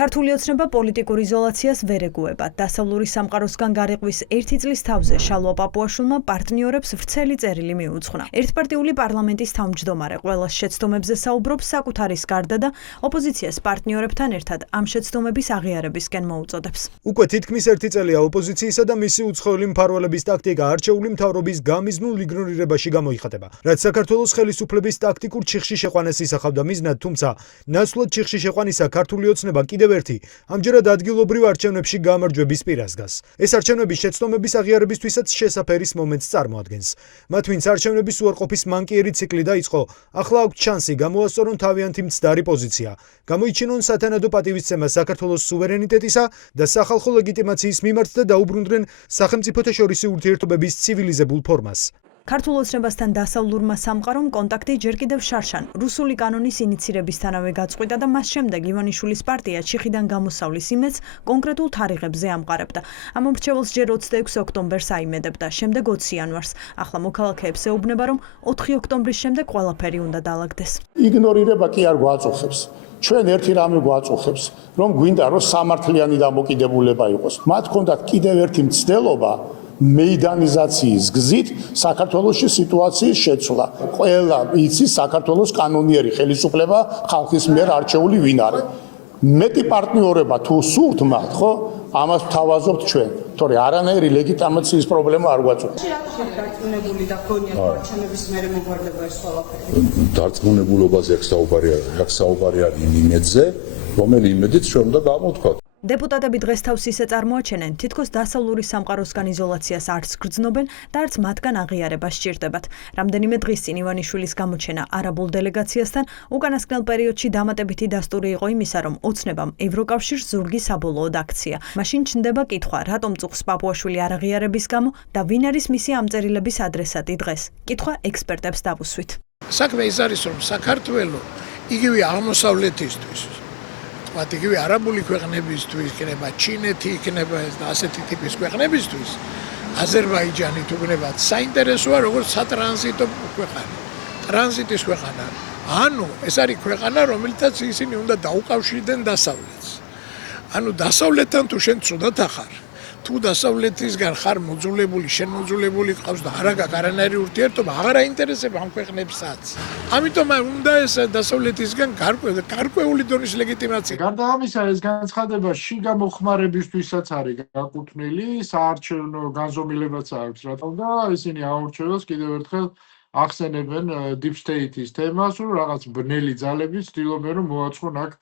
ქართული ოცნება პოლიტიკურ იზოლაციას ვერ ეგუება. დასავლური სამყაროსგან გარიყვის ერთი წლის თავზე შალვა პაპუაშვილმა პარტნიორებს ვრცელი წერილი მიუძღვნა. ერთპარტიული პარლამენტის თავმჯდომარე ყველას შეცდომებზე საუბრობს საკუთარის გარდა და ოპოზიციას პარტნიორებთან ერთად ამ შეცდომების აღიარებისკენ მოუწოდებს. უკვე თითქმის ერთი წელია ოპოზიციისა და მისი უცხოელი მფარველების ტაქტიკა არჩეული მთავრობის გამიზნულ იგნორირებაში გამოიხატება. რაც საქართველოს ხელისუფლების ტაქტიკურ ჩიხში შეყვანას ისახავდა მიზნად, თუმცა ნაცვლად ჩიხში შეყვანისა ქართული ოცნება კიდევ ერთი ამჯერად ადგილობრივ არჩევნებში გამარჯვების პირას დგას. ეს არჩევნები შეცდომების აღიარებისთვისაც შესაფერის მომენტს წარმოადგენს. მათ ვინც არჩევნების უარყოფის მანკიერი ციკლი დაიწყო, ახლა აქვთ შანსი გამოასწორონ თავიანთი მცდარი პოზიცია, გამოიჩინონ სათანადო პატივისცემა საქართველოს სუვერენიტეტისა და სახალხო ლეგიტიმაციის მიმართ და დაუბრუნდნენ სახელმწიფოთა შორისი ურთიერთობების ცივილიზებულ ფორმას. ქართულ ოცნებასთან დასავლურმა სამყარომ კონტაქტი ჯერ კიდევ შარშან რუსული კანონის ინიცირებისთანავე გაწყვიტა და მას შემდეგ ივანიშვილის პარტია ჩიხიდან გამოსავლის იმედს კონკრეტულ თარიღებზე ამყარებდა. ამ მომრჩეველს ჯერ 26 ოქტომბერს აიმედებდა, შემდეგ 20 იანვარს. ახლა მოქალაქეებს ეუბნება, რომ 4 ოქტომბრის შემდეგ ყველაფერი უნდა დაალაგდეს. იგნორირება კი არ გვაწუხებს. ჩვენ ერთი რამე გვაწუხებს, რომ გვინდა რომ სამართლიანი დამოკიდებულება იყოს. მათ ჰქონდათ კიდევ ერთი მცდელობა მეიდანიზაციის გზით საქართველოში სიტუაციის შეცვლა. ყველა იცის საქართველოს კანონიერი ხელისუფლება ხალხის მიერ არჩეული ვინ არის. მეტი პარტნიორება თუ სურთ მათ, ხო? ამას ვთავაზობთ ჩვენ, თორე არანაირი ლეგიტიმაციის პრობლემა არ გვაწუხებს. დარწმუნებული და გონიათ არჩევნების მერე მოგვარდება ეს ყველაფერი. დარწმუნებულობაზე აქ საუბარი არის იმ იმედზე, რომელი იმედით ჩვენ უნდა გამოვთქვათ. დეპუტატები დღეს თავს ისე წარმოაჩენენ, თითქოს დასავლური სამყაროსგან იზოლაციას არც გრძნობენ და არც მათგან აღიარება სჭირდებათ. რამდენიმე დღის წინ ივანიშვილის გამოჩენა არაბულ დელეგაციასთან უკანასკნელ პერიოდში დამატებითი დასტური იყო იმისა, რომ ოცნებამ ევროკავშირს ზურგი საბოლოოდ აქცია. მაშინ ჩნდება კითხვა, რატომ წუხს პაპუაშვილი არ აღიარების გამო და ვინ არის მისი ამწერილების ადრესატი დღეს. კითხვა ექსპერტებს დავუსვით. საქმე ის არის, რომ საქართველო იგივე აღმოსავლეთისთვის იგივე არაბული ქვეყნებისთვის, იქნება ჩინეთი, იქნება ასეთი ტიპის ქვეყნებისთვის, აზერბაიჯანი თუ გნებათ, საინტერესოა როგორც სატრანზიტო ქვეყანა, ტრანზიტის ქვეყანა. ანუ ეს არის ქვეყანა, რომელთაც ისინი უნდა დაუკავშირდნენ დასავლეთს. ანუ დასავლეთთან თუ შენ ცუდად ახარ, თუ დასავლეთისგან ხარ მოძულებული, შენ მოძულებული ყავს და არა გაქვს არანაირი ურთიერთობა, აღარ აინტერესება ამ ქვეყნებსაც. ამიტომ უნდა ეს დასავლეთისგან გარკვეული დონის ლეგიტიმაცია. გარდა ამისა, ეს განცხადება შიგა მოხმარებისთვისაც არის გაკუთვნილი, საარჩევნო განზომილებაც აქვს, რატომ და ისინი აურჩევლს კიდევ ერთხელ ახსენებენ deep state-ის თემას, რომ რაღაც ბნელი ძალები ცდილობენ რომ მოაწყონ აქ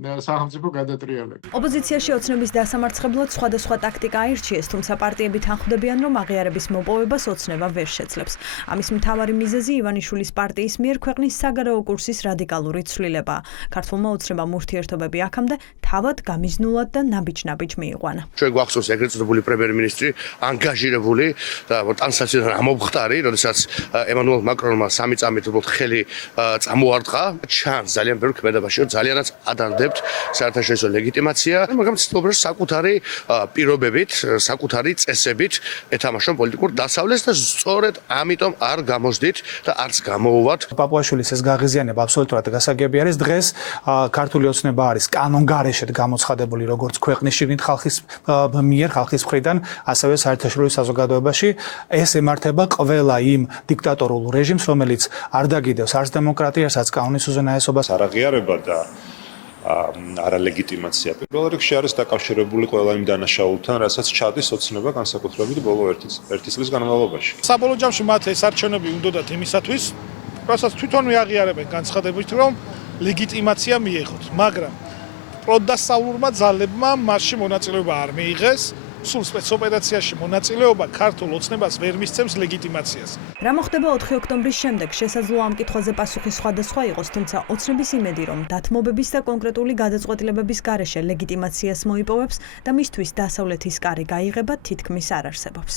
სახელმწიფო გადატრიალება. ოპოზიციაში ოცნების დასამარცხებლად სხვადასხვა ტაქტიკა აირჩიეს, თუმცა პარტიები თანხმდებიან, რომ აღიარების მოპოვებას ოცნება ვერ შეძლებს. ამის მთავარი მიზეზი ივანიშვილის პარტიის მიერ ქვეყნის საგარეო კურსის რადიკალური ცვლილებაა. ქართულმა ოცნებამ ურთიერთობები აქამდე თავად გამიზნულად და ნაბიჯ-ნაბიჯ მიიყვანა. ჩვენ გვახსოვს ეგრეთ წოდებული პრემიერ-მინისტრი ანგაჟირებული და ტრანსლაციიდან ამობხტარი, როდესაც ემანუელ მაკრონმა 3 წამით ხელი წამოარტყა, ჩანს ძალიან ბევრ ქმედებაში, რომ ძალიანაც ადარდება საერთაშორისო ლეგიტიმაცია, მაგრამ ცდილობენ საკუთარი პირობებით, საკუთარი წესებით ეთამაშონ პოლიტიკურ დასავლეთს და სწორედ ამიტომ არ გამოსდით და არც გამოუვათ. პაპუაშვილის ეს გაღიზიანება აბსოლუტურად გასაგები არის. დღეს ქართული ოცნება არის კანონგარეშედ გამოცხადებული როგორც ქვეყნის შიგნით ხალხის მიერ, ხალხის მხრიდან, ასევე საერთაშორისო საზოგადოებაში. ეს ემართება ყველა იმ დიქტატორულ რეჟიმს, რომელიც არ დაგიდევს არც დემოკრატიას, არც კანონის უზენაესობას. არ აღიარება და არალეგიტიმაცია პირველ რიგში არის დაკავშირებული ყველა იმ დანაშაულთან, რასაც ჩადის ოცნება განსაკუთრებით ბოლო 1 წლის განმავლობაში. საბოლოო ჯამში მათ ეს არჩევნები უნდათ იმისათვის, რასაც თვითონვე აღიარებენ განცხადებით, რომ ლეგიტიმაცია მიიღოთ, მაგრამ პროდასავლურმა ძალებმა მასში მონაწილეობა არ მიიღეს. სულ სპეცოპერაციაში მონაწილეობა ქართულ ოცნებას ვერ მისცემს ლეგიტიმაციას. რა მოხდება 4 ოქტომბრის შემდეგ, შესაძლოა ამ კითხვაზე პასუხი სხვადასხვა იყოს, თუმცა ოცნების იმედი, რომ დათმობების და კონკრეტული გადაწყვეტილებების გარეშე ლეგიტიმაციას მოიპოვებს და მისთვის დასავლეთის კარი გაიღება თითქმის არ არსებობს.